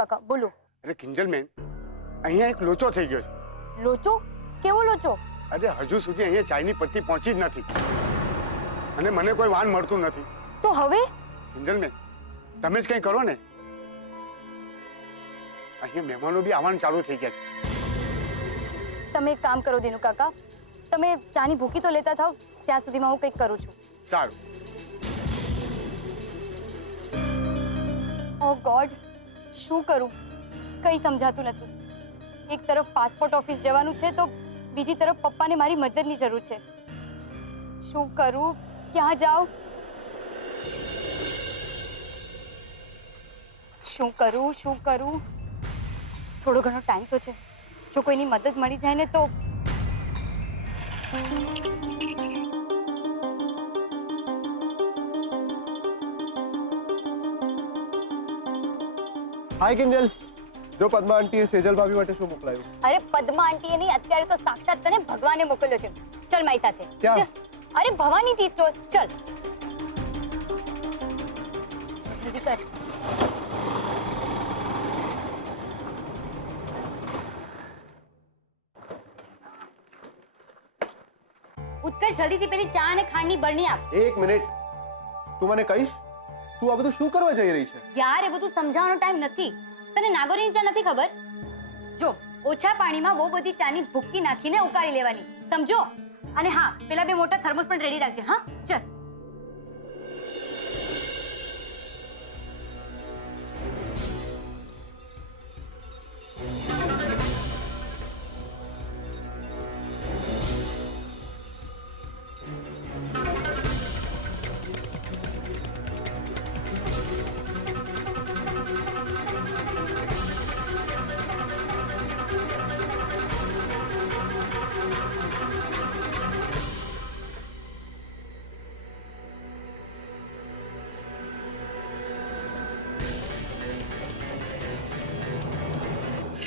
કાકા બોલો. અરે કિંજલ બેન, અહીંયા એક લોચો થઈ ગયો છે. લોચો? કેવો લોચો? અરે હજુ સુધી અહીંયા ચાયની પત્તી પહોંચી જ નથી અને મને કોઈ વાન મળતું નથી. તો હવે કિંજલ બેન, તમે જ કંઈ કરો ને. અહીંયા મહેમાનો બી આવવાનું ચાલુ થઈ ગયા છે. તમે એક કામ કરો દિનુ કાકા, તમે ચાની ભૂકી તો લેતા થાવ, ત્યાં સુધીમાં હું કંઈક કરું છું. સારું. ઓ ગોડ, શું કરું કંઈ સમજાતું નથી. એક તરફ પાસપોર્ટ ઓફિસ જવાનું છે તો બીજી તરફ પપ્પાને મારી મદદની જરૂર છે. શું કરું, ક્યાં જાઉં, શું કરું? થોડો ઘણો ટાઈમ તો છે, જો કોઈની મદદ મળી જાય ને તો. હાય કિંજલ, જો પદ્મા આંટીએ સેજલ ભાભી માટે શું મોકલાયું? અરે પદ્મા આંટીએ નહીં, અત્યારે તો સાક્ષાત તને ભગવાને મોકલ્યો છે. ચલ મારી સાથે. ક્યાં? ચલ. અરે ભવાની ટી સ્ટોર. ચલ જલ્દી કર. ઉત્કર્ષ, જલ્દીથી પેલી ચા અને ખાંડની બરણી આપ. એક મિનિટ, તું મને કહીશ તું આ બધું શું કરવા જઈ રહી છે? યાર, એ બધું સમજાવવાનો ટાઈમ નથી. તને નાગોરીની ચા નથી ખબર? જો, ઓછા પાણીમાં બહુ બધી ચાની ભૂકી નાખીને ઉકાળી લેવાની, સમજો? અને હા, પેલા બે મોટા થર્મોસ પણ રેડી રાખજે. હા, ચલ.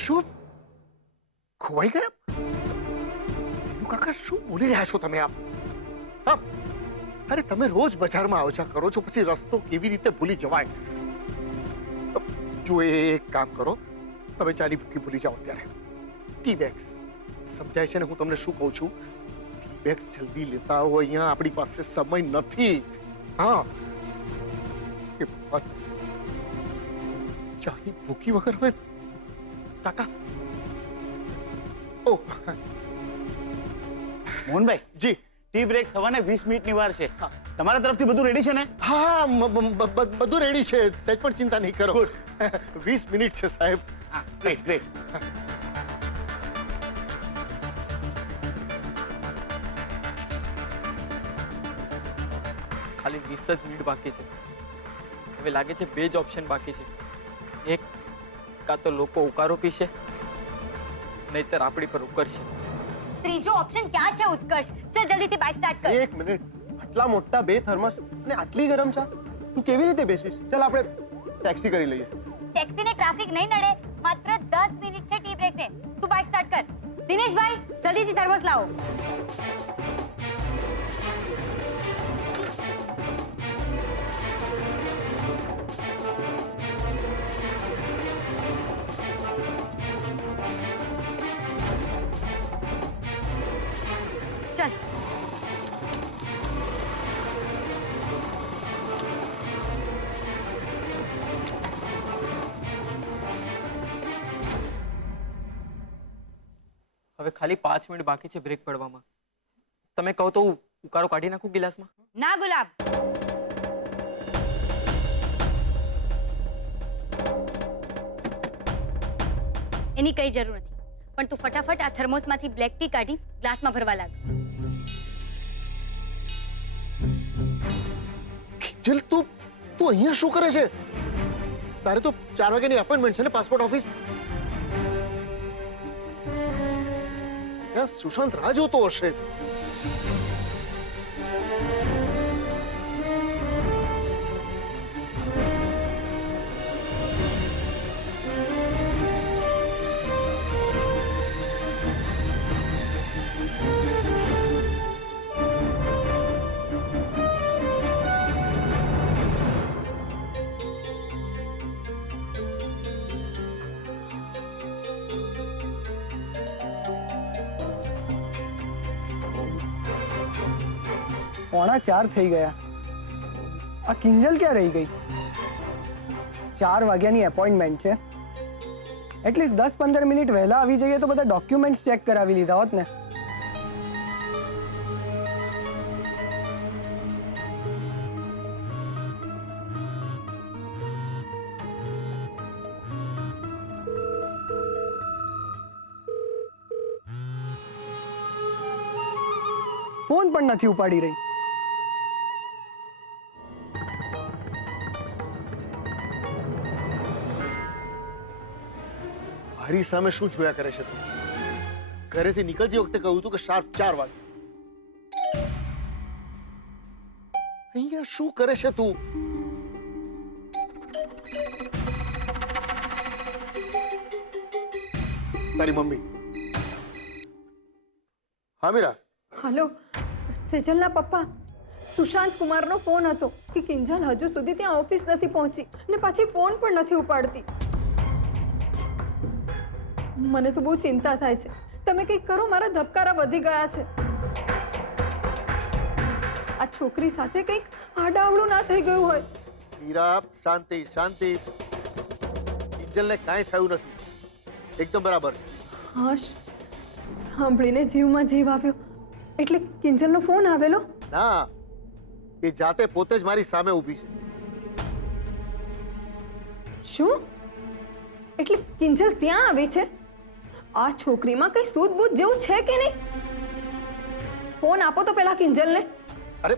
શું ખોવાઈ ગયા? કાકા, શું બોલી રહ્યા છો તમે? આપ હા, અરે તમે રોજ બજારમાં આવજા કરો છો, પછી રસ્તો કેવી રીતે ભૂલી જવાય? જો એક કામ કરો, તમે ચાની ભૂકી ભૂલી જાઓ. અત્યારે ટી બેગ્સ સમજાય છે ને હું તમને શું કહું છું? ટી બેગ્સ જલ્દી લેતા આવો, અહીંયા આપણી પાસે સમય નથી. હા, એ ભગવાન, ચાની ભૂકી વગર હવે કાકા. ઓ મોહનભાઈ જી, ટી બ્રેક થવાને 20 મિનિટની વાર છે. હા. તમારા તરફથી બધું રેડી છે ને? હા, બધું રેડી છે, સહેજ પણ ચિંતા નહીં કરો. 20 મિનિટ છે સાહેબ. હા, ગ્રેટ ગ્રેટ. ખાલી 20 જ મિનિટ બાકી છે. હવે લાગે છે બે જ ઓપ્શન બાકી છે. એક, કાં તો લોકો ઉકારો પીશે, નહીતર આપણી પર ઉકરશે. ત્રીજો ઓપ્શન ક્યાં છે ઉત્કર્ષ? ચલ જલ્દીથી બાઇક સ્ટાર્ટ કર. એક મિનિટ, આટલા મોટા બે થર્મસ અને આટલી ગરમ ચા તું કેવી રીતે બેસીશ? ચાલ આપણે ટેક્સી કરી લઈએ. ટેક્સીને ટ્રાફિક નહીં નડે, માત્ર 10 મિનિટ છે ટી બ્રેકને. તું બાઇક સ્ટાર્ટ કર. દિનેશભાઈ, જલ્દીથી થર્મોસ લાવો. ચલ. હવે ખાલી 5 મિનિટ બાકી છે બ્રેક પડવામાં. તમે કહો તો હું ઉકારો કાઢી નાખું ગિલાસમાં? ના ગુલાબ, એની કઈ જરૂર નથી. પણ તું ફટાફટ આ થર્મોસમાંથી બ્લેક ટી કાઢી ગ્લાસમાં ભરવા લાગ. કિંજલ, તું અહીંયા શું કરે છે? તારે તો 4 વાગ્યાની અપોઇન્ટમેન્ટ છે ને પાસપોર્ટ ઓફિસ. સુશાંત રાહ જોતો હશે. 3:45 થઈ ગયા. આ કિંજલ ક્યાં રહી ગઈ? 4 વાગ્યાની એપોઇન્ટમેન્ટ છે. એટલીસ્ટ 10-15 મિનિટ વહેલા આવી જઈએ તો બધા ડોક્યુમેન્ટ્સ ચેક કરાવી લીધા હોત ને. ફોન પણ નથી ઉપાડી રહી. મારી સામે શું જોયા કરે છે તું? ઘરેથી નીકળતી વખતે કહ્યું હતું કે શાર્પ 4 વાગે. અહીંયા શું કરે છે તું? તારી મમ્મી. હા મીરા. હલો, સેજલના પપ્પા. સુશાંત કુમારનો ફોન હતો કે કિંજલ હજુ સુધી ત્યાં ઓફિસ નથી પહોંચી ને પાછી ફોન પણ નથી ઉપાડતી. મને તો બહુ ચિંતા થાય છે. તમે કંઈક કરો, મારા ધબકારા વધી ગયા છે. આ છોકરી સાથે કંઈક આડાવડું ના થઈ ગયું હોય. મીરા, શાંતિ શાંતિ. કિંજલને કાંઈ થયું નથી, એકદમ બરાબર છે. હાશ, સાંભળીને જીવમાં જીવ આવ્યો. એટલે કિંજલનો ફોન આવેલો? ના, એ જાતે પોતે જ મારી સામે ઊભી છે. શું? એટલે કિંજલ ત્યાં આવી છે? આ છોકરીમાં કઈ સૂઝબૂઝ જેવું છે કે નહીં? ફોન આપો તો પેલા કિંજલને. અરે,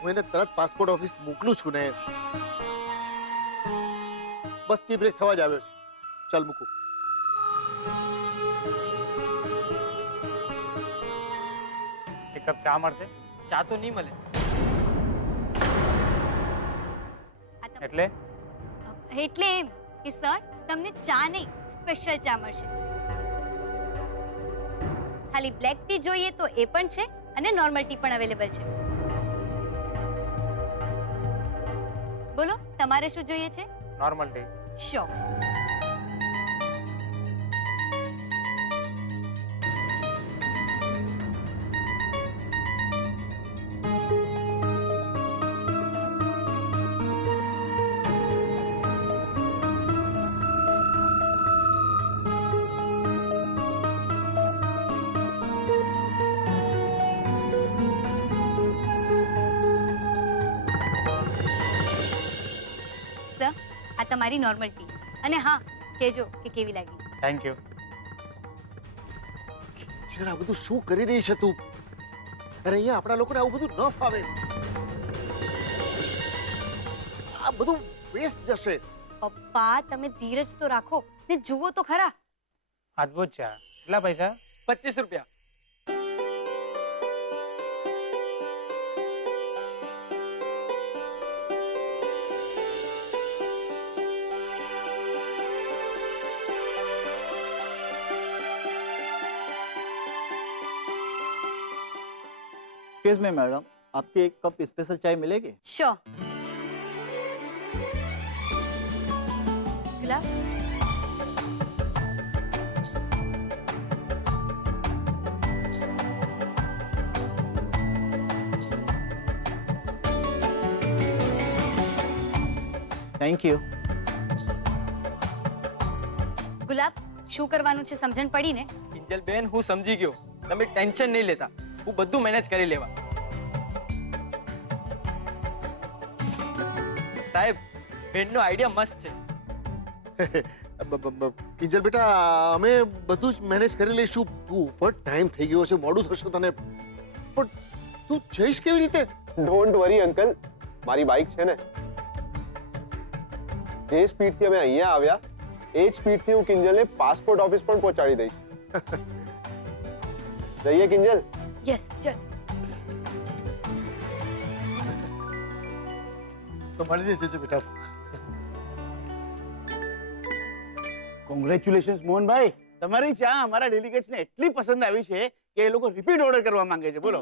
હું એને તરત પાસપોર્ટ ઓફિસ મોકલું છું ને. બસ ટી બ્રેક થવા જ આવ્યો છે. ચાલ મૂકું. એક કપ ચા મળશે? ચા તો નહીં મળે. એટલે એટલે એમ કે સર તમને ચા નહીં સ્પેશિયલ ચા મળશે. ખાલી બ્લેક ટી જોઈએ તો એ પણ છે અને નોર્મલ ટી પણ અવેલેબલ છે. બોલો તમારે શું જોઈએ છે? Normal T. શ્યોર. સર આ તમારી નોર્મલ ટી અને હા કહેજો કે કેવી લાગી. Thank you. જરા બધું શું કરી રહી છે તું? અરે અહીંયા આપણા લોકોને આવું બધું ન ફાવે. આ બધું વેસ્ટ જશે. પપ્પા તમે ધીરજ તો રાખો ને જુઓ તો ખરા. અદભુત ચા. કેટલા પૈસા? 25 રૂપિયા. एक्सक्यूज मी मैडम, आपकी एक कप स्पेशल चाय मिलेगी? શ્યોર. ગુલાબ थैंक यू. ગુલાબ શું કરવાનું છે સમજણ પડી ને? કિંજલ બેન, હું સમજી ગયો. તમે ટેન્શન નહીં લેતા, હું બધું મેનેજ કરી લેવા. સાહેબ, બેનનો આઈડિયા મસ્ત છે. કિંજલ બેટા, અમે બધું જ મેનેજ કરી લઈશું. તું ઉપર ટાઈમ થઈ ગયો છે, મોડું થશે તને. પણ તું જઈશ કેવી રીતે? ડોન્ટ વરી અંકલ, મારી બાઇક છે ને. જે સ્પીડથી અમે અહીંયા આવ્યા એ જ સ્પીડથી હું કિંજલને પાસપોર્ટ ઓફિસ પણ પહોંચાડી દઈશ. જઈએ કિંજલ. યસ ચલ. સંભાળીને જજે બેટા. કોંગ્રેચ્યુલેશન્સ મોહનભાઈ, તમારી ચા અમારા ડેલિગેટ્સને એટલી પસંદ આવી છે કે એ લોકો રિપીટ ઓર્ડર કરવા માંગે છે. બોલો.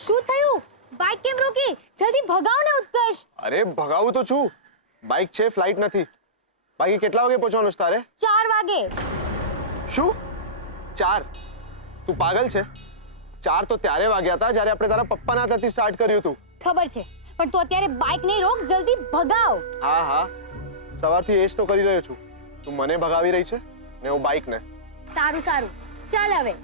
શું થયું? બાઇક કેમ રોકી? જલ્દી ભગાવ ને ઉત્કર્ષ. અરે ભગાવું તો છું, બાઇક છે, ફ્લાઇટ નથી. બાકી કેટલા વાગે પહોંચવાનું છે તારે? 4 વાગે. શું 4? તું પાગલ છે? 4 તો ત્યારે વાગ્યા હતા જ્યારે આપણે તારા પપ્પાના ત્યાંથી સ્ટાર્ટ કર્યું હતું. ખબર છે, પણ તું અત્યારે બાઇક નહીં રોક, જલ્દી ભગાવ. હા હા, સવારથી એ જ તો કરી રહ્યો છું. તું મને ભગાવી રહી છે ને હું બાઇકને. સારું સારું, ચાલ હવે.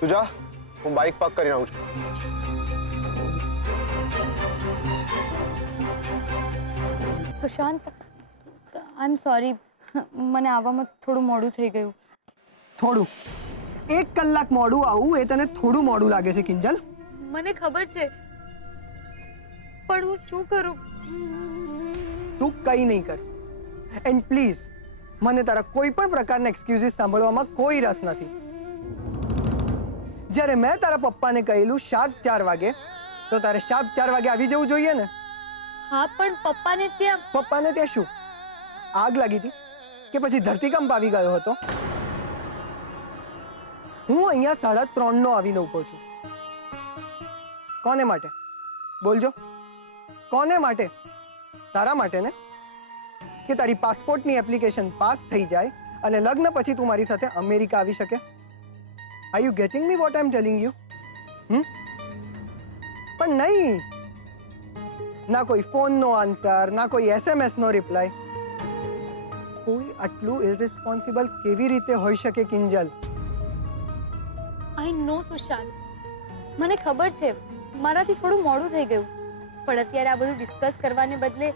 તું જા, હું બાઇક પાર્ક કરીને આવું છું. સુશાંત, આઈ એમ સોરી, મને આવવામાં થોડું મોડું થઈ ગયું. થોડું 1 કલાક મોડું આવું એ તને થોડું મોડું લાગે છે કિંજલ? મને ખબર છે, પણ હું શું કરું? તું કંઈ નહીં કર. એન્ડ પ્લીઝ, મને તારા કોઈ પણ પ્રકારના એક્સક્યુઝીસ સાંભળવામાં કોઈ રસ નથી. જ્યારે મેં તારા પપ્પાને કહેલું શાર્પ 4 વાગે, તો તારે શાર્પ 4 વાગે આવી જવું જોઈએ ને? હા, પણ પપ્પાને ત્યાં શું આગ લાગી હતી કે પછી ધરતીકંપ આવી ગયો હતો? હું અહીંયા 3:30 નો આવીને ઊભો છું. કોને માટે? બોલજો, કોને માટે? તારા માટે ને? કે તારી પાસપોર્ટની એપ્લિકેશન પાસ થઈ જાય અને લગ્ન પછી તું મારી સાથે અમેરિકા આવી શકે? Are you getting me what I M telling you? પણ નહીં, ના કોઈ ફોનનો આન્સર, ના કોઈ SMS નો રિપ્લાય. કોઈ આટલું ઇરરિસ્પોન્સિબલ કેવી રીતે હોઈ શકે કિંજલ? આઈ નો સુશાંત, મને ખબર છે મારાથી થોડું મોડું થઈ ગયું, પણ અત્યારે આ બધું ડિસ્કસ કરવાને બદલે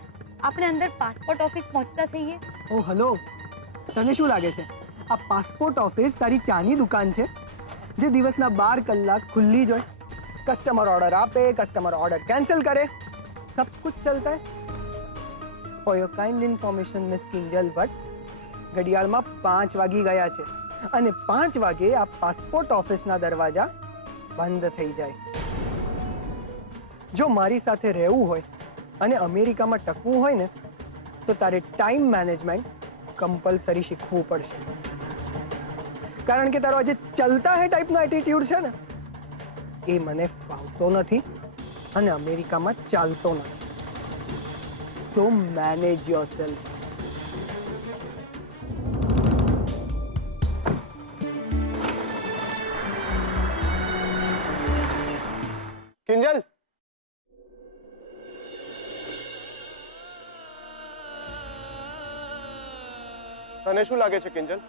આપણે અંદર પાસપોર્ટ ઓફિસ પહોંચતા થઈએ. ઓ હલો, તને શું લાગે છે આ પાસપોર્ટ ઓફિસ તારી ચાની દુકાન છે જે દિવસના 12 કલાક ખુલ્લી જ હોય? કસ્ટમર ઓર્ડર આપે, કસ્ટમર ઓર્ડર કેન્સલ કરે, सब कुछ चलता है. For your kind information, Miss Kinjal Bhatt, ઘડિયાળમાં 5 વાગી ગયા છે અને 5 વાગે આ પાસપોર્ટ ઓફિસના દરવાજા બંધ થઈ જાય. જો મારી સાથે રહેવું હોય અને અમેરિકામાં ટકવું હોય ને, તો તારે ટાઈમ મેનેજમેન્ટ કમ્પલસરી શીખવું પડશે. કારણ કે તારો આજે ચલતા હે ટાઈપનો એટીટ્યુડ છે ને, એ મને ફાવતો નથી અને અમેરિકામાં ચાલતો નથી. સો મેનેજ યોરસેલ્ફ. કિંજલ, તને શું લાગે છે કિંજલ?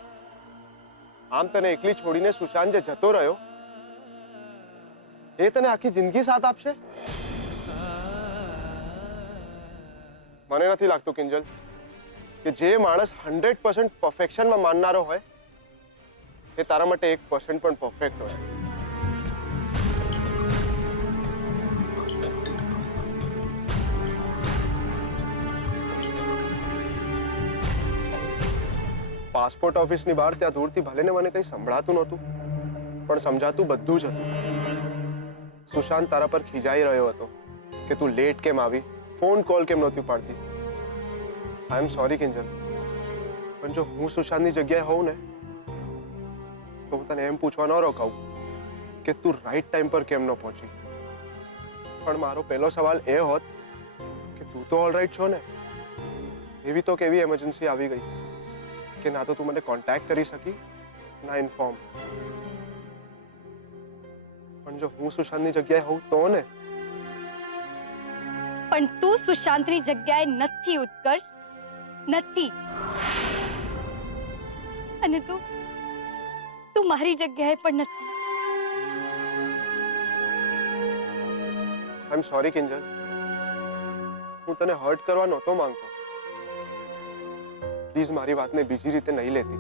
આમ તને એકલી છોડીને સુશાંત જે જતો રહ્યો, એ તને આખી જિંદગી સાથ આપશે? મને નથી લાગતું કિંજલ કે જે માણસ 100% પરફેક્શનમાં માનનારો હોય એ તારા માટે 1% પણ પરફેક્ટ હોય. પાસપોર્ટ ઓફિસની બહાર ત્યાં દૂરથી ભલે ને મને કંઈ સંભળાતું નહોતું, પણ સમજાતું બધું જ હતું. સુશાંત તારા પર ખીજાઈ રહ્યો હતો કે તું લેટ કેમ આવી, ફોન કોલ કેમ નહોતી પાડતી. આઈ એમ સોરી કિંજલ, પણ જો હું સુશાંતની જગ્યાએ હોઉં ને, તો હું તને એમ પૂછવા ન રોકાવું કે તું રાઈટ ટાઈમ પર કેમ ન પહોંચી. પણ મારો પહેલો સવાલ એ હોત કે તું તો ઓલરાઈટ છો ને? એવી તો કેવી એમરજન્સી આવી ગઈ કે ના તો તું મને કોન્ટેક્ટ કરી શકી, ના ઇન્ફોર્મ. પણ જો હું સુશાંતની જગ્યાએ હોઉં તો ને? પણ તું સુશાંતની જગ્યાએ નથી ઉત્કર્ષ, નથી. અને તું મારી જગ્યાએ પણ નથી. આઈ એમ સોરી કિંજલ, હું તને હર્ટ કરવા નહોતો માંગતો. પ્લીઝ મારી વાતને બીજી રીતે નહીં લેતી.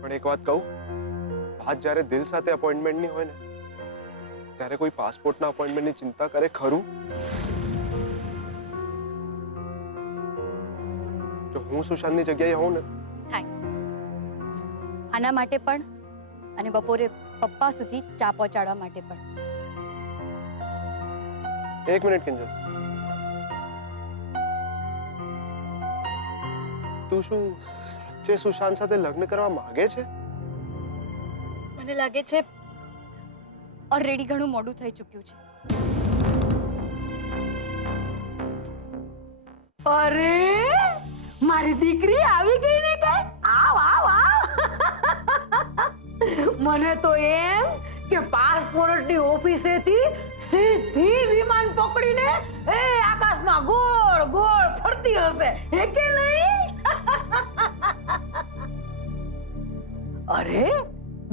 પણ એક વાત કહું, વાત જ્યારે દિલ સાથે અપોઇન્ટમેન્ટની હોય ને, ત્યારે કોઈ પાસપોર્ટના અપોઇન્ટમેન્ટની ચિંતા કરે ખરું? જો હું સુશાંતની જગ્યાએ હોઉં ને. થેન્ક્સ આના માટે પણ, અને બપોરે પપ્પા સુધી ચા પહોંચાડવા માટે પણ. એક મિનિટ કિંજલ, તું શું સાચે સુશાંત સાથે લગ્ન કરવા માંગે છે? મને લાગે છે ઓલરેડી ઘણું મોડું થઈ ચૂક્યું છે. અરે મારી દીકરી આવી ગઈ ને કઈ? આવ આવ આવ. મને તો એમ કે પાસપોર્ટની ઓફિસેથી સીધી વિમાન પકડીને એ આકાશમાં ગોળ ગોળ ફરતી હશે, હે કે નહીં? અરે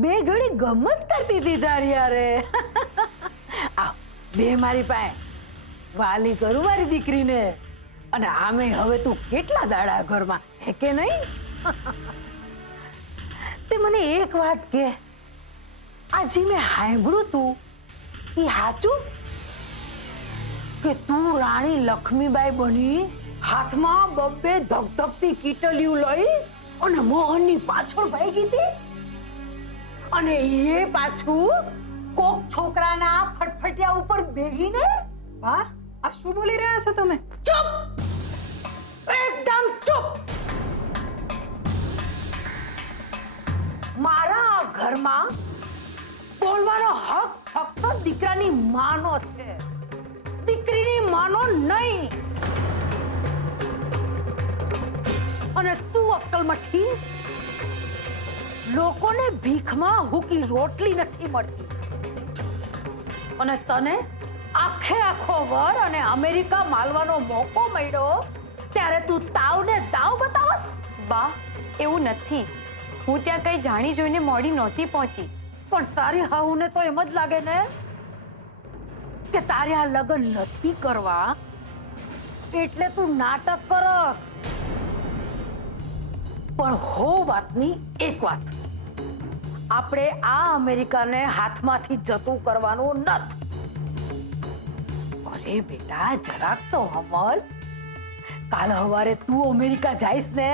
બે ઘડી ગમત કરતી હતી તારી યારે. આવ બે મારી પાસે વાલી કરું મારી દીકરીને. અને આમે હવે તું કેટલા દાડા ઘરમાં, હે કે નહીં? તે મને એક વાત કે, આજે મેં સાંભળ્યું તું એ સાચું કે તું રાણી લક્ષ્મીબાઈ બની હાથમાં બબ્બે ધગધગતી કીટલીઓ લઈ અને મોહનની પાછળ ભાગી હતી? અને એ પાછું કોક છોકરાના ફટફટિયા ઉપર બેહીને? વાહ, આ શું બોલી રહ્યા છો તમે? ચૂપ, એકદમ ચૂપ. મારા ઘરમાં બોલવાનો હક ફક્ત દીકરાની માનો છે, દીકરીની માનો નહીં. અને તું અક્કલમઠી, લોકોને ભીખમાં હુકી રોટલી નથી મળતી અને તને આખે આખો વર અને અમેરિકા માલવાનો મોકો મળ્યો ત્યારે તું તાવને દાવ બતાવસ? બા, એવું નથી. હું ત્યાં કઈ જાણી જોઈને મોડી નહોતી પહોંચી. પણ તારી હાહુને તો એમ જ લાગે ને કે તારે આ લગ્ન નથી કરવા એટલે તું નાટક કરસ. પણ હો વાતની એક વાત, આપણે આ અમેરિકાને હાથમાંથી જતું કરવાનું નથી. અરે બેટા, જરાક તો સમજ. કાલ સવારે તું અમેરિકા જઈશ ને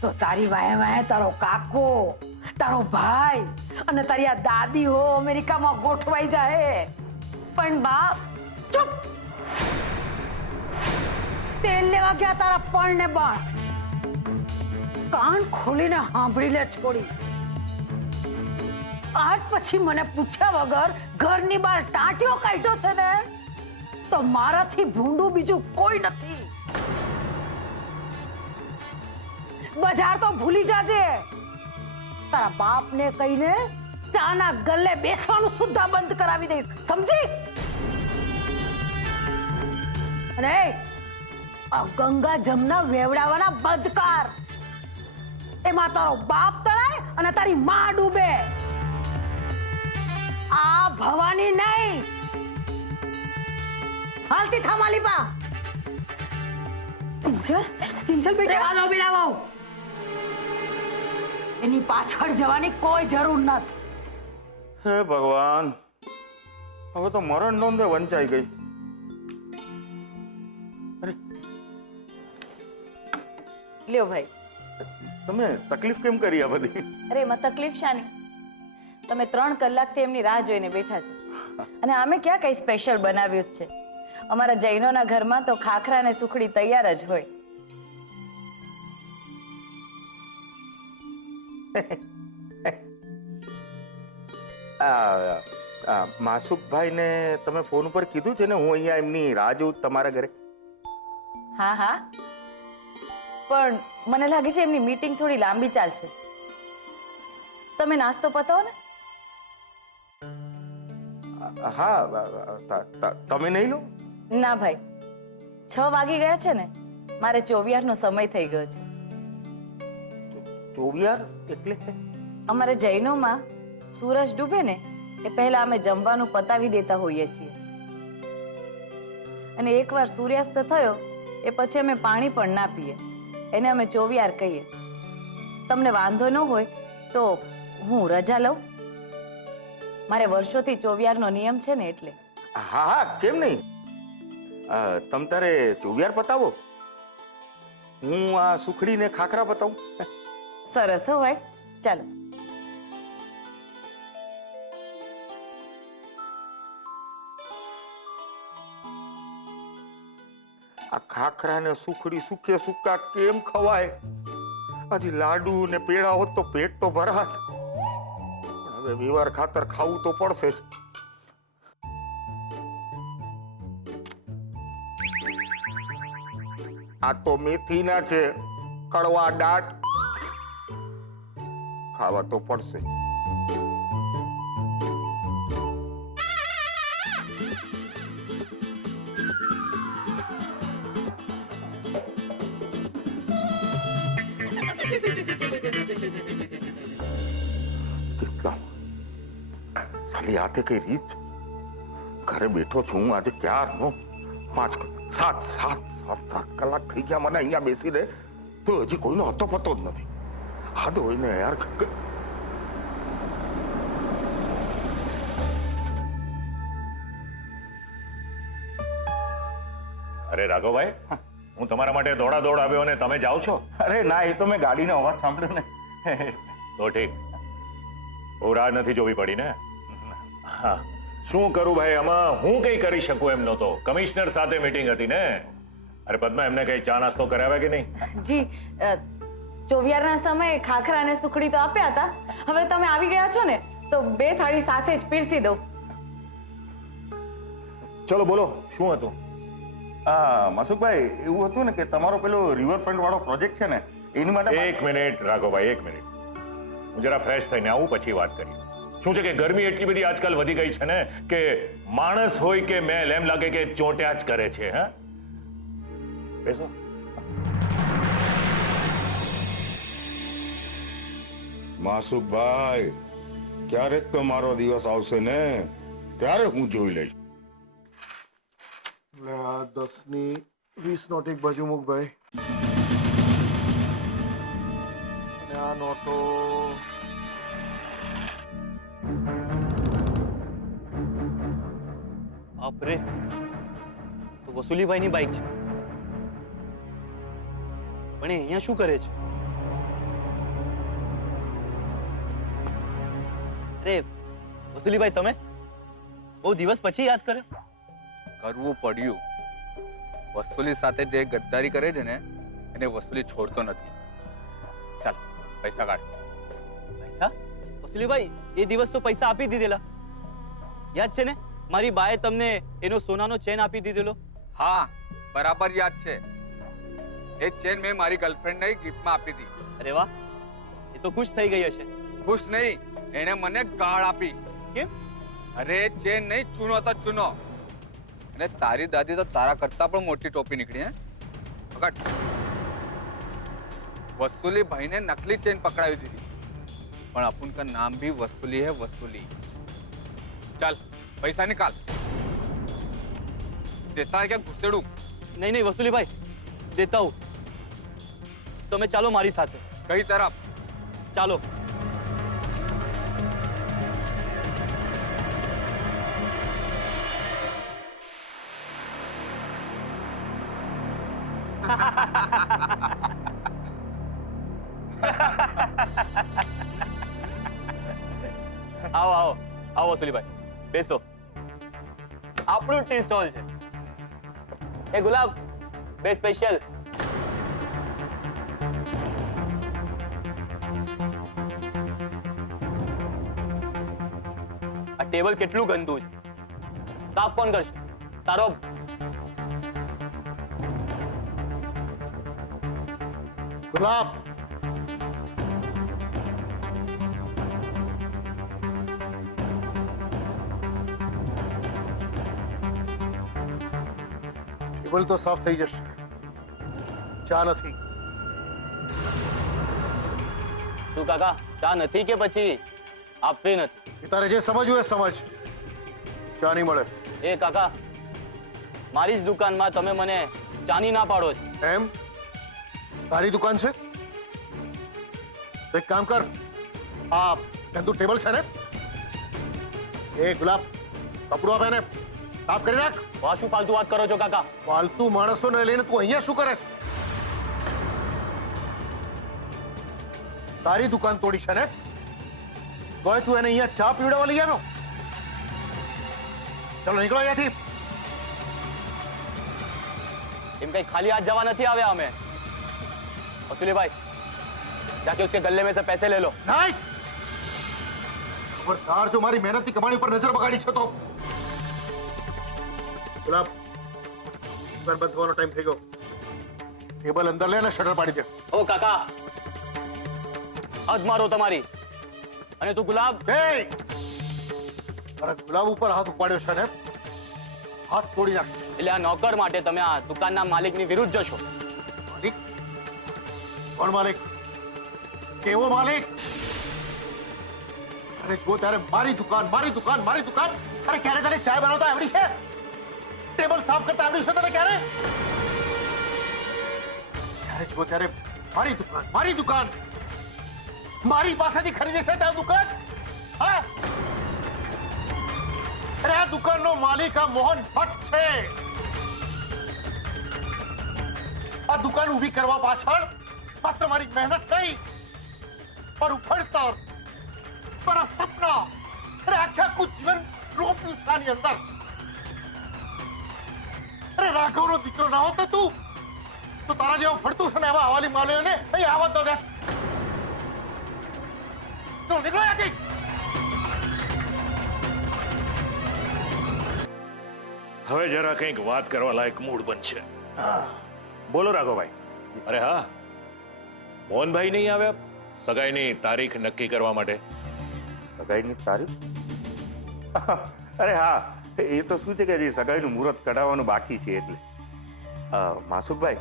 તો તારી વાહે વાહે તારો કાકો, તારો ભાઈ અને તારી આ દાદી હો અમેરિકામાં ગોઠવાઈ જાય. પણ બા, ચૂપ. તેલ લેવા ગયા તારા પણ ને બણ. કાન ખોલીને સાંભળી લે છોડી. આજ પછી મને પૂછ્યા વગર ઘરની બહાર ટાંટિયો કાઢ્યો છે ને તો મારાથી ભૂંડું બીજું કોઈ નથી. બજાર તો ભૂલી જાજે. તારા બાપને કહીને ચાના ગલ્લે બેસવાનું સુદ્ધા બંધ કરાવી દઈશ, સમજી? અને આ ગંગા જમના વેવડાવાના બંધ કર. એમાં તારો બાપ તળાય અને તારી માં ડૂબે. આ ભવાની નહીં. હાલતી થા માલીપા. કિંજલ, કિંજલ બેટા. રેવા દો બિરાવો. એની પાછળ જવાની કોઈ જરૂર નથી. હે ભગવાન, હવે તો મરણ નોંધે વંચાઈ ગઈ. અરે લ્યો ભાઈ. તમે તકલીફ કેમ કરી આ બધી? અરે એમાં તકલીફ શાની? તમે 3 કલાકથી એમની રાહ જોઈને બેઠા છો અને અમે ક્યાં કઈ સ્પેશિયલ બનાવ્યું જ છે. અમારા જૈનોના ઘરમાં તો ખાખરા અને સુખડી તૈયાર જ હોય. માસુકભાઈ ને તમે ફોન ઉપર કીધું છે ને હું અહીંયા એમની રાહ જોઉં તમારા ઘરે? હા હા, પણ મને લાગે છે એમની મીટિંગ થોડી લાંબી ચાલશે. તમે નાસ્તો પતાવો ને. હા, તમે નહીં લો? ના ભાઈ, 6 વાગી ગયા છે ને, મારે ચોવિયારનો સમય થઈ ગયો છે. ચોવિયાર એટલે? અમારે જૈનોમાં સૂરજ ડૂબે ને એ પહેલા અમે જમવાનું પતાવી દેતા હોઈએ છીએ અને એકવાર સૂર્યાસ્ત થયો એ પછી અમે પાણી પણ ના પીએ. એને અમે ચોવિયાર કહીએ. તમને વાંધો ન હોય તો હું રજા લઉં. મારે વર્ષોથી ચોવિયારનો નિયમ છે ને એટલે. હા હા, કેમ નહીં. તમ તારે ચોવિયાર પતાવો, હું આ સુખડીને ખાખરા પતાવું. સરસ હો ભાઈ, ચાલો. આ ખાખરા ને સુખડી સુકે સુકા કેમ ખવાય? હજી લાડુ ને પેડા હોત તો પેટ તો ભરાત, પણ હવે વ્યવહાર ખાતર ખાવું તો પડશે જ. આ તો મેથીના છે, કડવા દાંત, ખાવા તો પડશે. કેટલા સાલી હાથે કઈ રીત છે? ઘરે બેઠો છું હું આજે ક્યારનો 5 7 કલાક થઈ ગયા મને અહીંયા બેસીને, તો હજી કોઈનો હતો પતો જ નથી. હાથ હોય ને યાર. અરે રાઘવભાઈ, હું તમારા માટે દોડા દોડ આવ્યો અને તમે જાઓ છો? અરે ના, એ તો મેં ગાડીનો અવાજ સાંભળ્યો ને. તો ઠીક, બહુ રાહ નથી જોવી પડી ને. હા, શું કરું ભાઈ, આમાં હું કઈ કરી શકું એમ નહોતો. કમિશનર સાથે મીટિંગ હતી ને. અરે પદ્મા, એમને કઈ ચા નાસ્તો કરાવ્યા કે નહીં? જી, ચોવિયારના સમયે ખાખરા અને સુખડી તો આપ્યા હતા. હવે તમે આવી ગયા છો ને, તો 2 થાળી સાથે જ પીરસી દઉં. ચલો બોલો, શું હતું? મસુકભાઈ, એવું હતું ને કે તમારો પેલો રિવરફ્રન્ટ વાળો પ્રોજેક્ટ છે ને, એની માટે. એક મિનિટ રાઘવભાઈ, એક મિનિટ. હું જરા ફ્રેશ થઈને આવું, પછી વાત કરીએ. શું છે કે ગરમી એટલી બધી આજકાલ વધી ગઈ છે ને કે માણસ હોય કે મેલ એમ લાગે કે ચોંટ્યા જ કરે છે. હા, બેસો. માસુકભાઈ, ક્યારેક તો મારો દિવસ આવશે ને, ત્યારે હું જોઈ લઈશ. એટલે આ 10 ની 20 નોટ એક બાજુ મૂક ભાઈ, અને આ નોટો બાપરે, તો વસુલીભાઈની બાઈક છે, પણ એ અહીંયા શું કરે છે? અરે વસુલીભાઈ, તમે બહુ દિવસ પછી યાદ કર્યો? કરવું પડ્યું. વસૂલી સાથે જે ગદ્દારી કરે છે ને, એને વસૂલી છોડતો નથી. ચાલ, પૈસા કાઢ. પૈસા? વસુલીભાઈ, એ દિવસ તો પૈસા આપી દીધેલા, યાદ છે ને? મારી બાએ તમને એનો સોનાનો ચેન આપી દીધેલો. હા, બરાબર યાદ છે. એ ચેન મેં મારી ગર્લફ્રેન્ડને ગિફ્ટમાં આપી હતી. અરે વાહ, એ તો ખુશ થઈ ગઈ હશે. ખુશ નહીં, એણે મને ગાળ આપી. કેમ? અરે ચેન નહીં, ચૂનો તો ચૂનો. અને તારી દાદી તો તારા કરતા પણ મોટી ટોપી નીકળી. હે પકડ. વસૂલી ભાઈને નકલી ચેન પકડાવી દીધી, પણ अपन का नाम भी वसूली है, वसूली. चल पैसा निकाल. देता है क्या घुसेड़ू? नहीं नहीं वसूली भाई, देता हूँ. તમે ચાલો મારી સાથે. કઈ તરફ? ચાલો. આવો આવો આવો વસુલીભાઈ, બેસો. આપણું ટી સ્ટોલ છે. એ ગુલાબ, બે સ્પેશિયલ. આ ટેબલ કેટલું ગંદુ છે, સાફ કોણ કરશે? તારો. ગુલાબ, ટેબલ તો સાફ થઈ જશે, ચા નથી. તું કાકા ચા નથી કે પછી આપવી નથી? તારે જે સમજવું એ સમજ, ચા નહીં મળે. એ કાકા, મારી જ દુકાનમાં તમે મને ચાની ના પાડો છો. એમ? તારી દુકાન છે? એક કામ કર, આ ગંદુ ટેબલ છે ને, એ ગુલાબ કપડું આપે ને સાફ કરી નાખ. વાહ, શું ફાલતુ વાત કરો છો કાકા? ફાલતુ માણસોને લઈને તું અહીંયા શું કરે છે? તારી દુકાન તોડી છે ને, ગયો તું એને અહીંયા ચા પીવડાવવા લઈ આવ્યો? ચલો નીકળો અહીંયાથી. એમ કઈ ખાલી હાથ જવા નથી આવ્યા અમે. वसूली भाई जाके उसके गले में से पैसे ले लो. नहीं खबरदार जो मारी मेहनत की कमानी पर नजर बगाड़ी છે તો ગુલાબ દુકાન બંધ થવાનો ટાઈમ થઈ ગયો. ટેબલ અંદર લે ને શટર પાડી દે. ઓ કાકા હદ મારો તમારી. અને તું ગુલાબ એ અરે ગુલાબ ઉપર હાથ ઉપાડ્યો છે ને હાથ તોડી નાખ. એટલે આ નોકર માટે તમે આ દુકાનના માલિકની વિરુદ્ધ જશો. માલિક કોણ માલિક? કેવો માલિક? અરે જો તારે મારી દુકાન અરે ક્યારે તને ચાય બનાવતા આવડી છે? ટેબલ સાફ કરતા આવડી છે તને ક્યારે? જો ત્યારે મારી દુકાન મારી પાસેથી ખરીદે છે તારી દુકાન? હા અરે આ દુકાનનો માલિક આ મોહન ભટ્ટ છે. આ દુકાન ઊભી કરવા પાછળ માત્ર મારી મહેનત નહીં પર ઉફળતર પર સપના અરે આખા કુછ જીવન રોપ્યું છે આની અંદર. અરે રાઘવનો દીકરો ના હોત તું તો તારા જેવો ફરતું છે ને એવા હવાલી માલ્યોને અહીં આવત દો દે. તો નીકળો યાર. હવે જરા કંઈક વાત કરવા લાયક મૂડ બનશે. બોલો રાઘવભાઈ. અરે હા, મોહનભાઈ નહીં આવ્યા સગાઈની તારીખ નક્કી કરવા માટે? સગાઈની તારીખ? અરે હા, એ તો શું છે કે હજી સગાઈનું મુહૂર્ત કઢાવવાનું બાકી છે. એટલે માસુકભાઈ,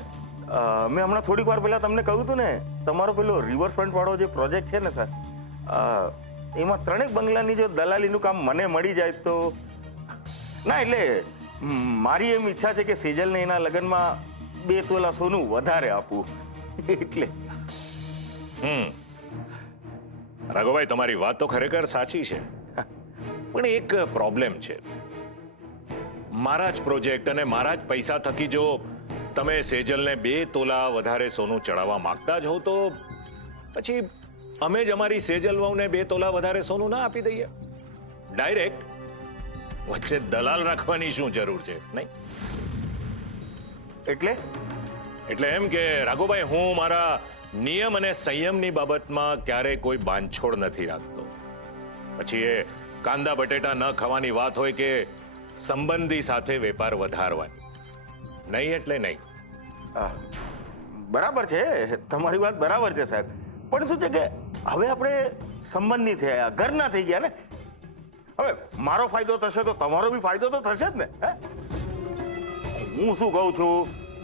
મેં હમણાં થોડીક વાર પહેલા તમને કહ્યું હતું ને, તમારો પેલો રિવરફ્રન્ટ વાળો જે પ્રોજેક્ટ છે ને સર, એમાં 3 બંગલાની જો દલાલીનું કામ મને મળી જાય તો. ના એટલે મારી એમ ઈચ્છા છે કે સેજલને એના લગ્નમાં 2 તોલા સોનું વધારે આપવું એટલે. રાઘવભાઈ, તમારી વાત તો ખરેખર સાચી છે, પણ એક પ્રોબ્લેમ છે. મારા જ પ્રોજેક્ટ અને મારા જ પૈસા થકી જો તમે સેજલને 2 તોલા વધારે સોનું ચડાવવા માંગતા જ હો તો પછી અમે જ અમારી સેજલ વહુને 2 તોલા વધારે સોનું ના આપી દઈએ ડાયરેક્ટ? વચ્ચે દલાલ રાખવાની શું જરૂર છે? નહીં એટલે એમ કે રાઘુભાઈ, હું મારા નિયમ અને સંયમની બાબતમાં ક્યારેય કોઈ બાંધછોડ નથી રાખતો. પછી એ કાંદા બટેટા ન ખાવાની વાત હોય કે સંબંધી સાથે વેપાર વધારવાની, નહીં એટલે નહીં. બરાબર છે, તમારી વાત બરાબર છે સાહેબ, પણ શું છે કે હવે આપણે સંબંધી થયા, ઘરના થઈ ગયા ને. હવે મારો ફાયદો થશે તો તમારો બી ફાયદો તો થશે જ ને. હું શું કહું છું,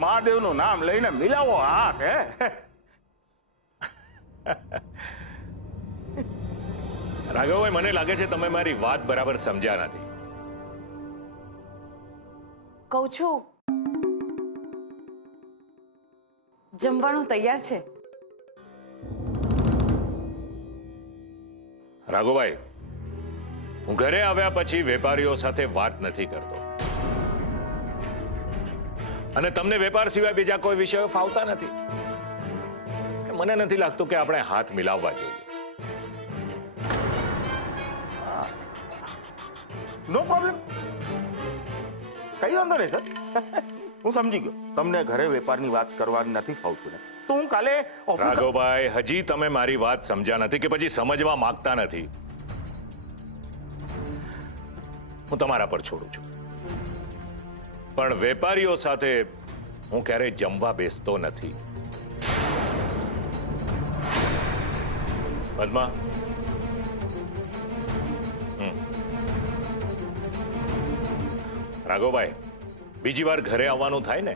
મહાદેવનું નામ લઈને મિલાવો હાથ. રાઘવભાઈ, મને લાગે છે તમે મારી વાત બરાબર સમજ્યા નથી. કહું છું જમવાનું તૈયાર છે. રાઘવભાઈ, હું ઘરે આવ્યા પછી વેપારીઓ સાથે વાત નથી કરતો, અને તમને વેપાર સિવાય બીજા કોઈ વિષયો ફાવતા નથી. મને નથી લાગતું કે આપણે હાથ મિલાવવા જોઈએ. નો પ્રોબ્લેમ, કઈ વાંધો નહીં સર. હું સમજી ગયો, તમને ઘરે વેપારની વાત કરવાની નથી ફાવતું ને, તો હું કાલે ઓફિસ. રાઘવભાઈ, હજી તમે મારી વાત સમજ્યા નથી કે પછી સમજવા માંગતા નથી? હું તમારા પર છોડું છું, પણ વેપારીઓ સાથે હું ક્યારેય જમવા બેસતો નથી. પદ્મા, રાઘવભાઈ, બીજી વાર ઘરે આવવાનું થાય ને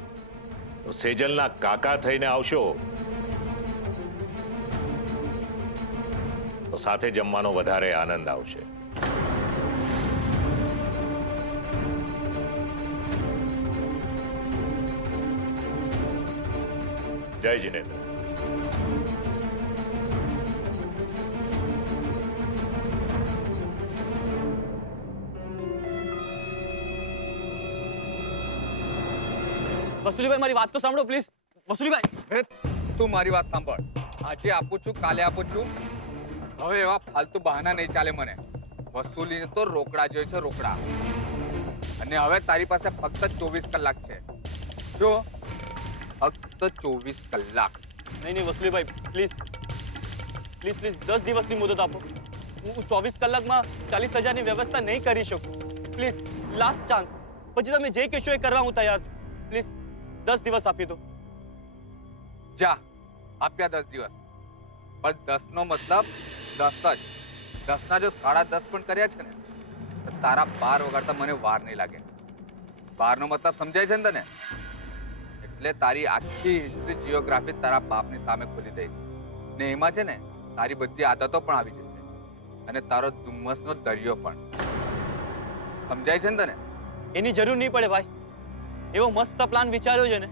તો સેજલના કાકા થઈને આવશો તો સાથે જમવાનો વધારે આનંદ આવશે. જય જીનેન્દ્ર. વસુલીભાઈ, મારી વાત તો સાંભળો પ્લીઝ. વસુલીભાઈ, તું મારી વાત સાંભળ. આજે આપું છું, કાલે આપું છું. હવે એવા ફાલતુ બહાના નહીં ચાલે મને. વસૂલીને તો રોકડા જોઈએ છે, રોકડા. અને હવે તારી પાસે ફક્ત 24 કલાક છે. જો ફક્ત 24 કલાક. નહીં નહીં વસુલીભાઈ પ્લીઝ પ્લીઝ પ્લીઝ 10 દિવસની મુદત આપો. હું 24 કલાકમાં 40,000ની વ્યવસ્થા નહીં કરી શકું. Please last chance. પછી તમે જે કહેશો એ કરવા હું તૈયાર છું. પ્લીઝ 10 દિવસ આપી દો. જા આપ્યા 10 દિવસ, પણ 10 નો મતલબ 10 જ. 10 ના જો 10.5 પણ કર્યા છે ને તો તારા 12 વગાડતા મને વાર નહીં લાગે. 12 નો મતલબ સમજાય છે ને તને? એટલે તારી આખી હિસ્ટ્રી જીઓગ્રાફી તારા બાપની સામે ખોલી દઈશ ને એમાં છે ને તારી બધી આદતો પણ આવી જશે અને તારો ધુમ્મસનો દરિયો પણ. સમજાય છે ને તને? એની જરૂર નહીં પડે ભાઈ. એવો મસ્ત પ્લાન વિચાર્યો છે ને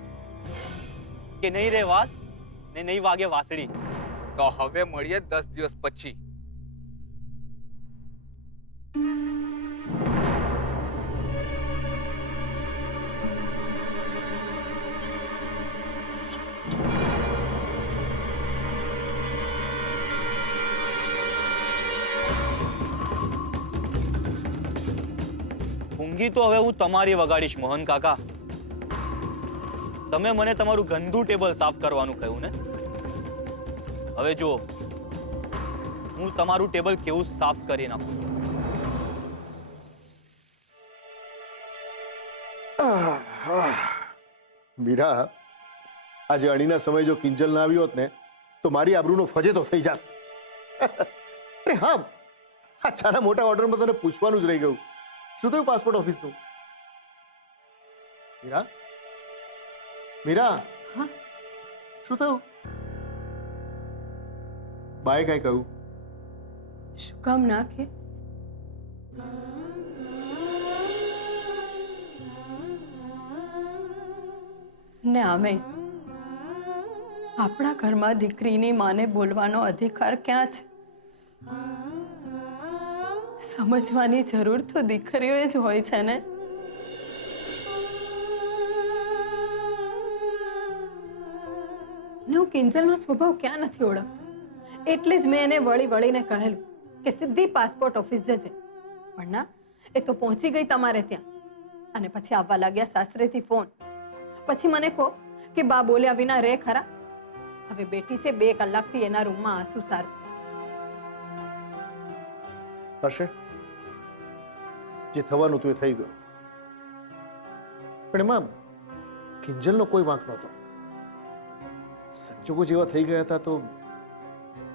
કે નહીં રે વાસ ને નહીં વાગે વાસળી. તો હવે મળીએ 10 દિવસ પછી. ઊંઘી તો હવે હું તમારી વગાડીશ મોહન કાકા. તમે મને તમારું ગંદુ ટેબલ સાફ કરવાનું કહ્યું ને. હવે જુઓ હું તમારું ટેબલ કેવું સાફ કરી નાખું. મીરા, આજે અણીના સમય જો કિંજલ ના આવ્યો હોત ને તો મારી આબરૂનો ફજેતો થઈ જાત. અરે હા, આ ચાના મોટા ઓર્ડરમાં તને પૂછવાનું જ રહી ગયું. શું થયું પાસપોર્ટ ઓફિસનું? મીરા, મીરા, શું થયું? બાએ કઈ કહ્યું? શું કામ નાખે? ને અમે આપણા ઘરમાં દીકરીની માને બોલવાનો અધિકાર ક્યાં છે? સમજવાની જરૂર તો દીકરીઓએ જ હોય છે ને. ને હું કિંજલનો સ્વભાવ ક્યાં નથી ઓળખતી, એટલે જ મેં એને વળી વળીને કહેલું કે સીધી પાસપોર્ટ ઓફિસ જજે. પણ ના, એ તો પહોંચી ગઈ તમારે ત્યાં અને પછી આવવા લાગ્યા સાસરેથી ફોન. પછી મને કહો કે બા બોલ્યા વિના રે ખરા. હવે બેટી છે 2 કલાકથી એના રૂમમાં આંસુ સારતી. હશે, જે થવાનું હતું એ થઈ ગયું. પણ એમાં કિંજલનો કોઈ વાંક નહોતો. સંજોગો જેવા થઈ ગયા હતા તો.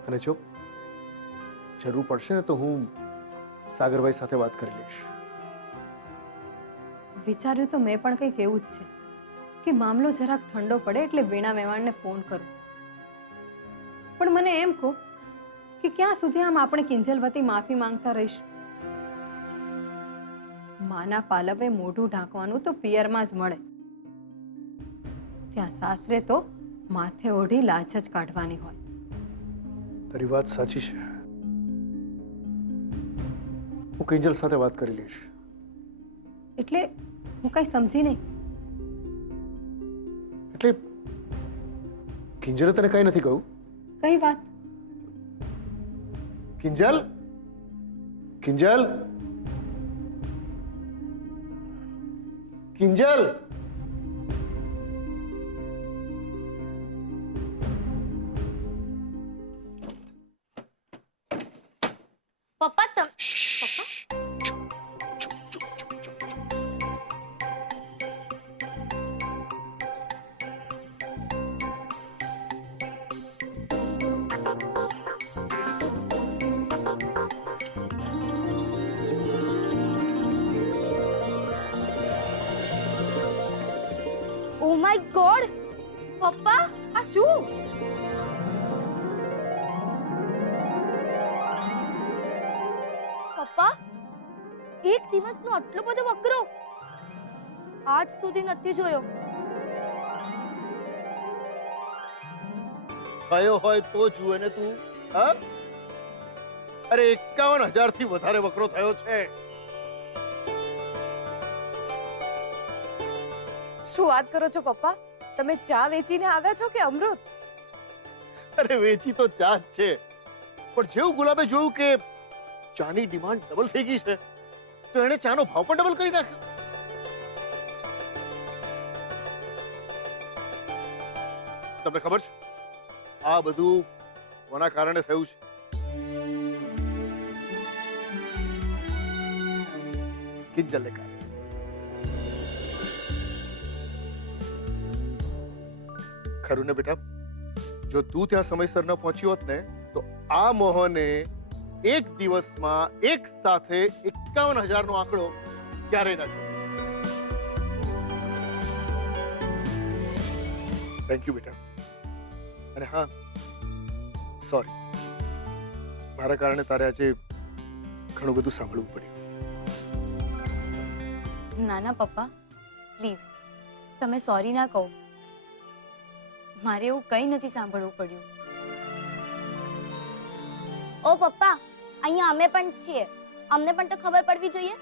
અને જો જરૂર પડશે ને તો હું સાગરભાઈ સાથે વાત કરી લઈશ. વિચાર્યું તો મેં પણ કંઈક એવું જ છે કે મામલો જરાક ઠંડો પડે એટલે વીણા મેવાણને ફોન કરું. પણ મને એમ કહો કે ક્યાં સુધી આમ આપણે કિંજલ વતી માફી માંગતા રહીશું? માના પાલવે મોઢું ઢાંકવાનું તો પિયરમાં જ મળે, ત્યાં સાસરે તો માથે ઓઢી લાજ જ કાઢવાની હોય. તારી વાત સાચી છે. હું કિંજલ સાથે વાત કરી લઈશ. એટલે હું કઈ સમજી નહીં. એટલે કિંજલે તને કઈ નથી કહ્યું? કઈ વાત? કિંજલ, કિંજલ, કિંજલ. પપ્પા તમ ઓ માય ગોડ, પપ્પા આ શું? પપ્પા એક દિવસનો આટલો બધો વકરો આજ સુધી નથી જોયો. થયો હોય તો જુએ ને તું. હા, અરે 51,000 થી વધારે વકરો થયો છે. શું વાત કરો છો પપ્પા? તમે ચા વેચીને આવ્યા છો કે અમૃત? અરે વેચી તો ચા જ છે, પણ જેવું ગુલાબે જોયું કે ચાની ડિમાન્ડ ડબલ થઈ ગઈ છે તો એણે ચાનો ભાવ પણ ડબલ કરી નાખ્યો. તમને ખબર છે આ બધું કોના કારણે થયું છે? કિંજલને કારણે. ખરું ને બેટા? જો તું ત્યાં સમયસર ન પહોંચ્યો હોત ને તો આ મોહને એક દિવસમાં એક સાથે 51,000 નો આંકડો ક્યારેય ના જોયો. થેન્ક યુ બેટા. અને હા, સોરી, મારા કારણે તારે આજે ઘણું બધું સાંભળવું પડ્યું. ના ના પપ્પા, પ્લીઝ તમે સોરી ના કહો. મારે એવું કંઈ નથી સાંભળવું પડ્યું. ઓ પપ્પા, અહીંયા અમે પણ છીએ. અમને પણ તો ખબર પડવી જોઈએ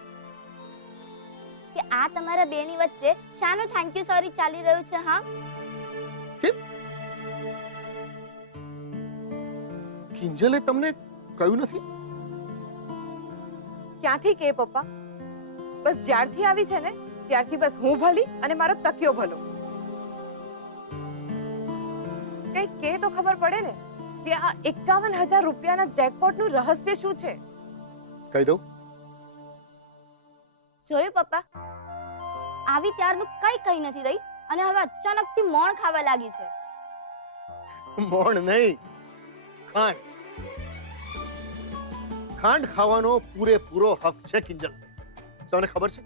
કે આ તમારા બેની વચ્ચે શાનું થેન્ક યુ સોરી ચાલી રહ્યું છે. હા, કિંજલે તમને કહ્યું નથી? ક્યાંથી કે પપ્પા? બસ જ્યારથી આવી છે ને ત્યારથી બસ હું ભલી અને મારો તકિયો ભલો. કઈ કે તો ખબર પડે ને કે આ 51,000 રૂપિયાના જેકપોટનું રહસ્ય શું છે? કહી દઉં? જોયું પપ્પા, આવી ત્યારનું કઈ નથી રહી અને હવે અચાનકથી મોણ ખાવા લાગી છે. મોણ નહીં, ખાંડ. ખાંડ ખાવાનો પૂરેપૂરો હક છે કિંજલ. તમને ખબર છે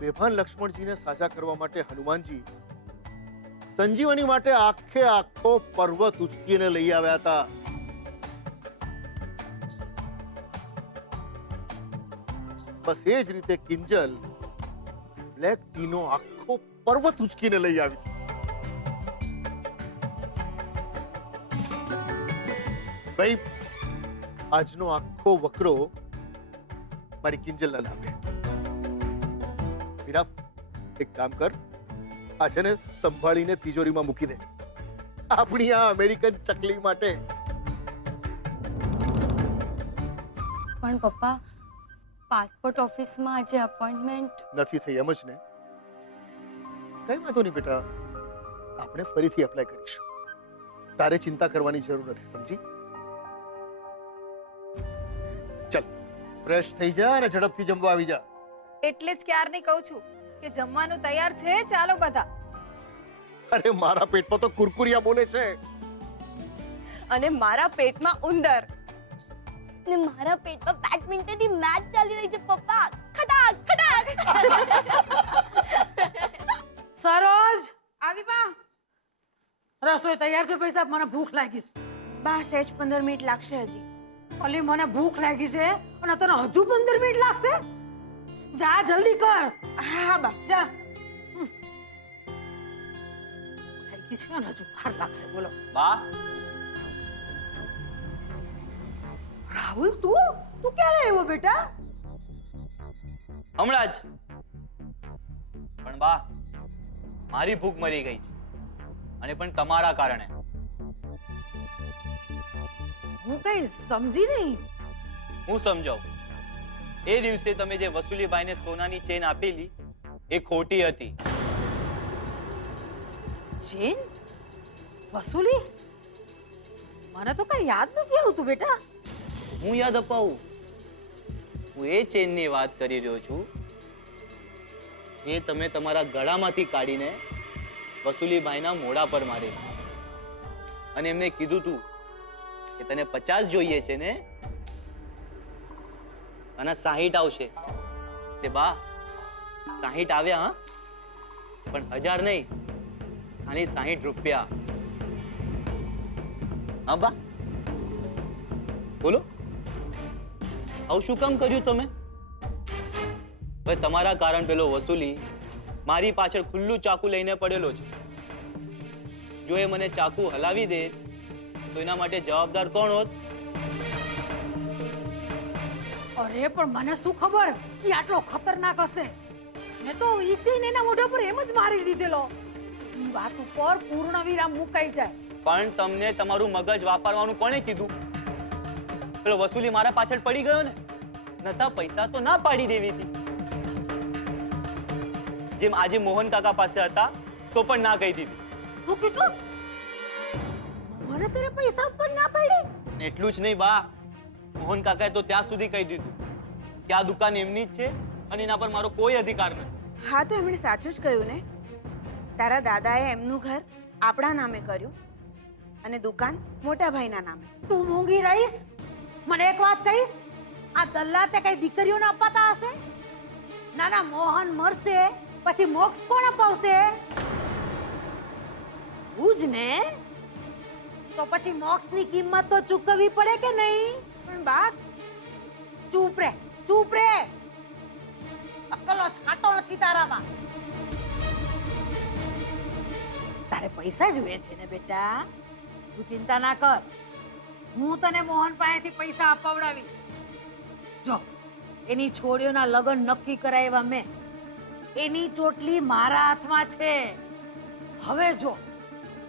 બેભાન લક્ષ્મણજીને સાજા કરવા માટે હનુમાનજી સંજીવની માટે આખે આખો પર્વત ઉચકીને લઈ આવ્યા હતા. બસ એ જ રીતે કિંજલ બ્લેક ટીનો આખો પર્વત ઉચકીને લઈ આવી. ભાઈ, આજનો આખો વકરો મારી કિંજલના નામે. મીરા, એક કામ કર, આ છે ને સંભાળીને તિજોરીમાં મૂકી દે, આપણી આ અમેરિકન ચકલી માટે. પણ પપ્પા, પાસપોર્ટ ઓફિસમાં આજે અપોઇન્ટમેન્ટ નથી થઈ એમ જ ને? કઈ વાંધો નહીં બેટા, આપણે ફરીથી એપ્લાય કરીશું. તારે ચિંતા કરવાની જરૂર નથી, સમજી? ચલ, ફ્રેશ થઈ જા અને ઝડપથી જમવા આવી જા. એટલે જ ક્યારની કહું છું કે જમવાનું તૈયાર છે, ચાલો બધા. અરે મારા પેટમાં તો કુરકુરિયા બોલે છે. અને મારા પેટમાં ઉંદર. ને મારા પેટમાં બેડમિન્ટનની મેચ ચાલી રહી છે પપ્પા. ખટાક ખટાક. સરોજ, આવી બા. રસોઈ તૈયાર છે ભાઈ સાહેબ, મને ભૂખ લાગી છે. બસ જ 15 મિનિટ લાગશે હજી. ઓલી મને ભૂખ લાગી છે અને તને હજુ 15 મિનિટ લાગશે? જા જલ્દી કર. હા બા, જા. લાગી છે અને હજુ વાર લાગશે. બોલો બા, રાહુલ, તું ક્યારે આવ્યો બેટા? હમણાં જ. પણ બા, મારી ભૂખ મરી ગઈ છે અને પણ તમારા કારણે. હું કઈ સમજી નહીં. હું સમજાવું. એ દિવસે તમે જે વસુલીભાઈને સોનાની ચેન આપેલી એ ખોટી હતી. ચેન? વસૂલી? મને તો કઈ યાદ નથી આવતું બેટા. હું યાદ અપાવું. હું એ ચેનની વાત કરી રહ્યો છું જે તમે તમારા ગળામાંથી કાઢીને વસુલીભાઈના મોઢા પર મારી અને એમને કીધું તું કે તને 50 જોઈએ છે ને, અને 60 આવશે. તે બા, 60 આવ્યા. હા, પણ 1000 નહીં, ખાલી 60 રૂપિયા. હા બા, બોલો, આવું શું કામ કર્યું તમે? હવે તમારા કારણ પેલો વસૂલી મારી પાછળ ખુલ્લું ચાકુ લઈને પડેલો છે. જો એ મને ચાકુ હલાવી દે તો એના માટે જવાબદાર કોણ હોત? અરે પણ મને શું ખબર એ આટલો ખતરનાક હશે. મેં તો ઈચીને એના મોઢા પર એમ જ મારી લીધેલો. એ વાત ઉપર પૂર્ણ વિરામ મુકાઈ જાય. પણ તમને તમારું મગજ વાપરવાનું કોણે કીધું? પેલો વસૂલી મારા પાછળ પડી ગયો ને, નતા પૈસા તો ના પાડી દેવી હતી. જેમ આજે મોહન કાકા પાસે હતા તો પણ ના કહી દીધી. શું કીધું? અને તને પૈસા આપવા ના પડી? એટલું જ નહીં બા, મોહન કાકાએ તો ત્યાં સુધી કહી દીધું કે આ દુકાન એમની જ છે અને એના પર મારો કોઈ અધિકાર નથી. હા તો એમણે સાચું જ કહ્યું ને. તારા દાદાએ એમનું ઘર આપણા નામે કર્યું અને દુકાન મોટા ભાઈના નામે. તું મૂંગી રહીશ? મને એક વાત કહીશ, આ દલ્લાતે કઈ દીકરીઓને અપાતા હશે? નાના મોહન મરશે પછી મોક્ષ કોણ અપાવશે? તું જ ને. તો પછી મોક્ષની કિંમત તો ચૂકવવી પડે કે નહીં? પણ બા, ચૂપ રે, ચૂપ રે. અક્કલો છાંટો નથી તારામાં. તારે પૈસા જોઈએ છે ને બેટા? તું ચિંતા ના કર, હું તને મોહન પાસેથી પૈસા અપાવડાવીશ. જો એની છોડીઓના લગ્ન નક્કી કરાવ્યા મેં. એની ચોટલી મારા હાથમાં છે. હવે જો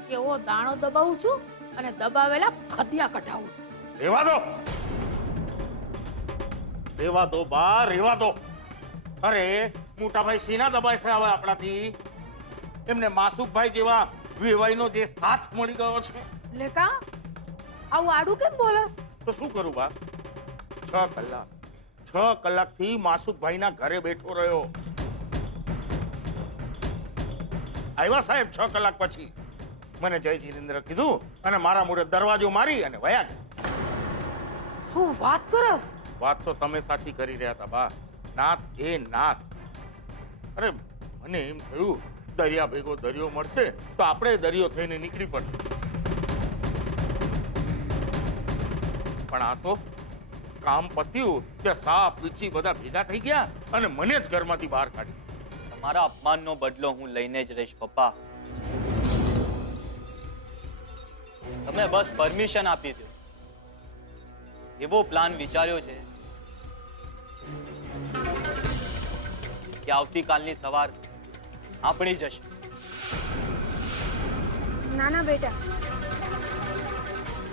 કેવો દાણો દબાવું છું અને દબાવેલા ખદિયા કઢાવું છું. રેવા દો, રેવા દો બા, રેવા દો. અરે મોટા ભાઈ સીના દબાય છે હવે આપણાથી? એમને માસુકભાઈ જેવા વેવાઈનો જે સાથ મળી ગયો છે. લેકા આવું આડું કેમ બોલસ? તો શું કરું બા? 6 કલાકથી માસુકભાઈના ઘરે બેઠો રહ્યો. આવ્યા સાહેબ 6 કલાક પછી. મને જય જીનેન્દ્ર કીધું અને મારા મોઢે દરવાજો મારી અને વયા ગયા. શું વાત કરસ? વાત તો તમે સાચી કરી રહ્યા હતા બા. નાથ એ નાથ. અરે મને એમ થયું દરિયા ભેગો દરિયો મળશે તો આપણે દરિયો થઈને નીકળી પડશે. પણ આ તો કામ પત્યું કે સાપ પીછી બધા ભેગા થઈ ગયા અને મને જ ઘરમાંથી બહાર કાઢી. તમારા અપમાનનો બદલો હું લઈને જ રહીશ પપ્પા. તમે બસ પરમિશન આપી દો. એવો પ્લાન વિચાર્યો છે કે આવતીકાલની સવાર આપણી જશે. ના ના બેટા,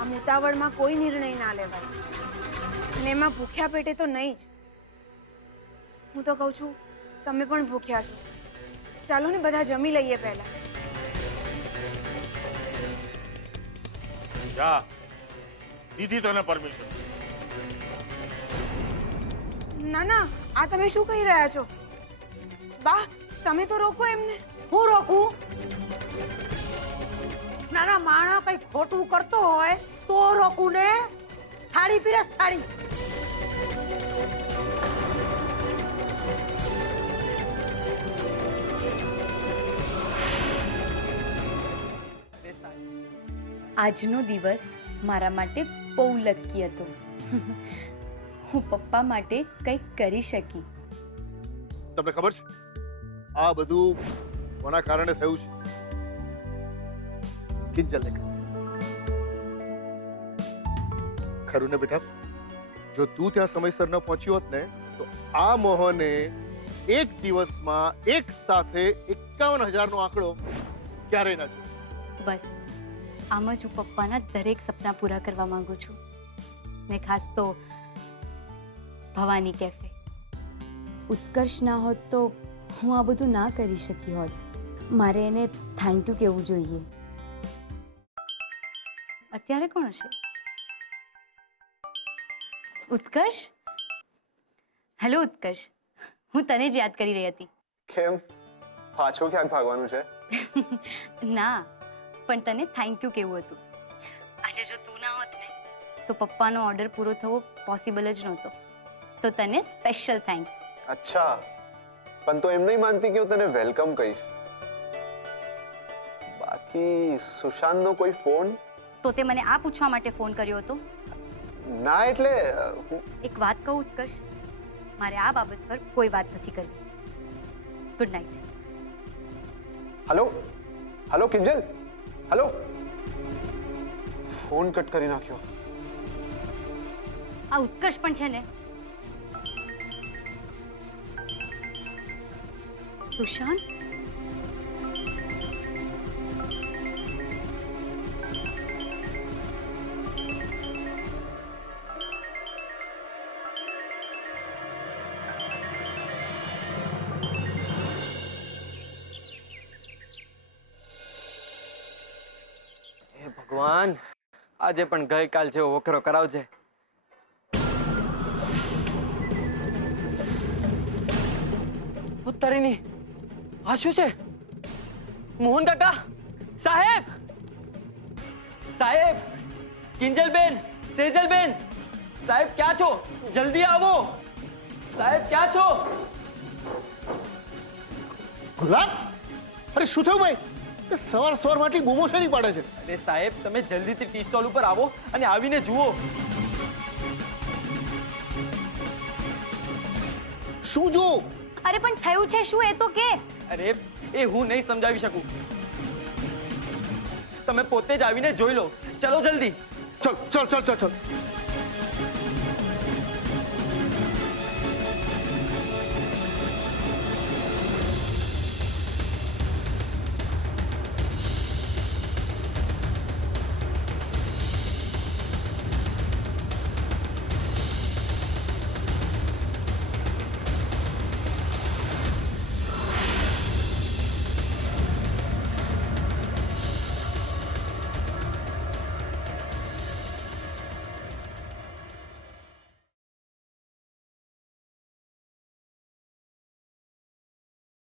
આ ઉતાવળમાં કોઈ નિર્ણય ના લેવાય. અને એમાં ભૂખ્યા પેટે તો નહીં જ. હું તો કહું છું તમે પણ ભૂખ્યા છો. ચાલો ને બધા જમી લઈએ પહેલા. જા, દીધી તને પરમિશન. ના ના, આ તમે શું કહી રહ્યા છો? બા, તમે તો રોકો એમને. હું રોકું? નાના માણસ કઈ ખોટું કરતો હોય તો રોકું ને. થાળી પીરસ, થાળી. આજનો દિવસ મારા માટે બહુ લકી હતો. હું પપ્પા માટે કંઈક કરી શકી. તમને ખબર છે આ બધું કોના કારણે થયું છે? કિંજલને ખરું ને બેટા? જો તું ત્યાં સમયસર ન પહોંચ્યો હોત ને તો આ મોહને એક દિવસમાં એક સાથે 51,000 નો આંકડો ક્યારેય ના જોયો. બસ આમ જ હું પપ્પાના દરેક સપના પૂરા કરવા માંગુ છું. ને ખાસ તો ભવાની કેફે. ઉત્કર્ષ ના હોત તો હું આ બધું ના કરી શકી હોત. મારે એને થેન્ક યુ કહેવું જોઈએ. અત્યારે કોણ હશે? ઉત્કર્ષ? હેલો ઉત્કર્ષ, હું તને જ યાદ કરી રહી હતી. કેમ પાછો ક્યાંક ભાગવાનું છે? ના, પણ તને થેન્ક યુ કહેવું હતું. આજે જો તું ના હોત ને તો પપ્પાનો ઓર્ડર પૂરો થવો પોસિબલ જ નહોતો. તો તને સ્પેશિયલ થેન્ક્સ. અચ્છા, પણ તો એમ નહીં માનતી કે હું તને વેલકમ કહીશ. બાકી સુશાંતનો કોઈ ફોન? તો તે મને આ પૂછવા માટે ફોન કર્યો હતો? ના એટલે એક વાત કહું ઉત્કર્ષ, મારે આ બાબત પર કોઈ વાત નથી કરવી. Good night. Hello hello Kinjal, hello. Phone cut કરી નાખ્યો. આ ઉત્કર્ષ પણ છે ને. સુશાંત? ભગવાન, આજે પણ ગઈકાલ જેવો વખરો કરાવજે. ઉત્તરીની આ શું છે? મોહન કાકા, સાહેબ, સાહેબ, કિંજલબેન, સેજલબેન, સાહેબ ક્યાં છો? જલ્દી આવો. સાહેબ ક્યાં છો? ગુલાબ, અરે શું થયું ભાઈ? સવાર સવાર માટે બૂમો શેની પાડે છે? અરે સાહેબ, તમે જલ્દીથી ટી સ્ટોલ ઉપર આવો અને આવીને જુઓ. શું જો? અરે પણ થયું છે શું એ તો કે. અરે એ હું નહીં સમજાવી શકું. તમે પોતે જ આવીને જોઈ લો. ચલો જલ્દી. ચલ ચલ ચલ ચલ ચલ.